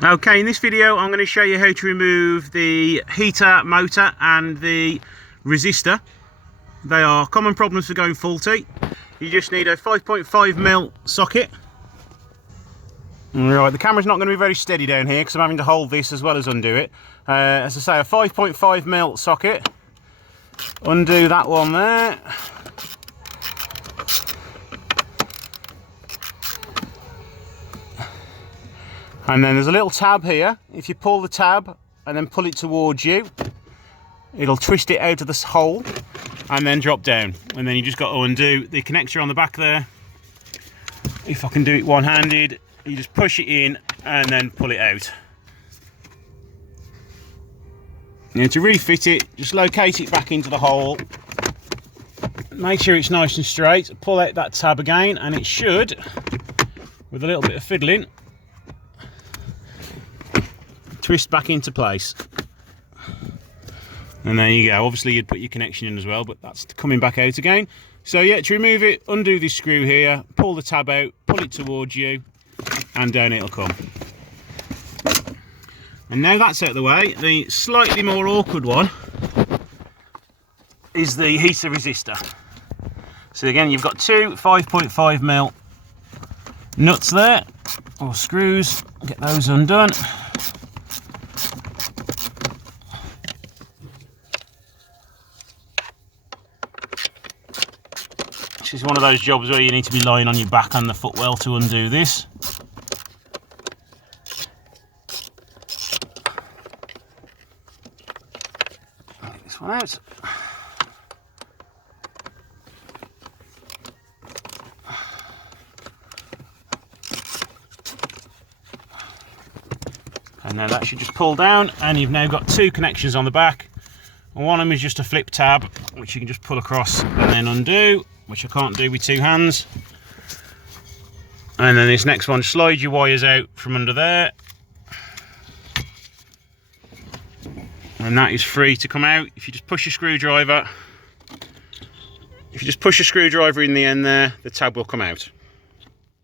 Okay, in this video I'm going to show you how to remove the heater motor and the resistor. They are common problems for going faulty. You just need a 5.5mm socket. Right, the camera's not going to be very steady down here because I'm having to hold this as well as undo it. As I say, a 5.5mm socket. Undo that one there. And then there's a little tab here. If you pull the tab and then pull it towards you, it'll twist it out of this hole and then drop down. And then you just got to undo the connector on the back there. If I can do it one-handed, you just push it in and then pull it out. Now to refit it, just locate it back into the hole. Make sure it's nice and straight. Pull out that tab again and it should, with a little bit of fiddling, twist back into place. And there you go. Obviously you'd put your connection in as well, but that's coming back out again. So yeah, to remove it, undo this screw here, pull the tab out, pull it towards you, and down it'll come. And now that's out of the way, the slightly more awkward one is the heater resistor. So again, you've got two 5.5mm nuts there, or screws. Get those undone. This is one of those jobs where you need to be lying on your back on the footwell to undo this. Get this one out. And then that should just pull down, and you've now got two connections on the back. And one of them is just a flip tab, which you can just pull across and then undo, which I can't do with two hands. And then this next one, slide your wires out from under there. And that is free to come out. If you just push your screwdriver, in the end there, the tab will come out.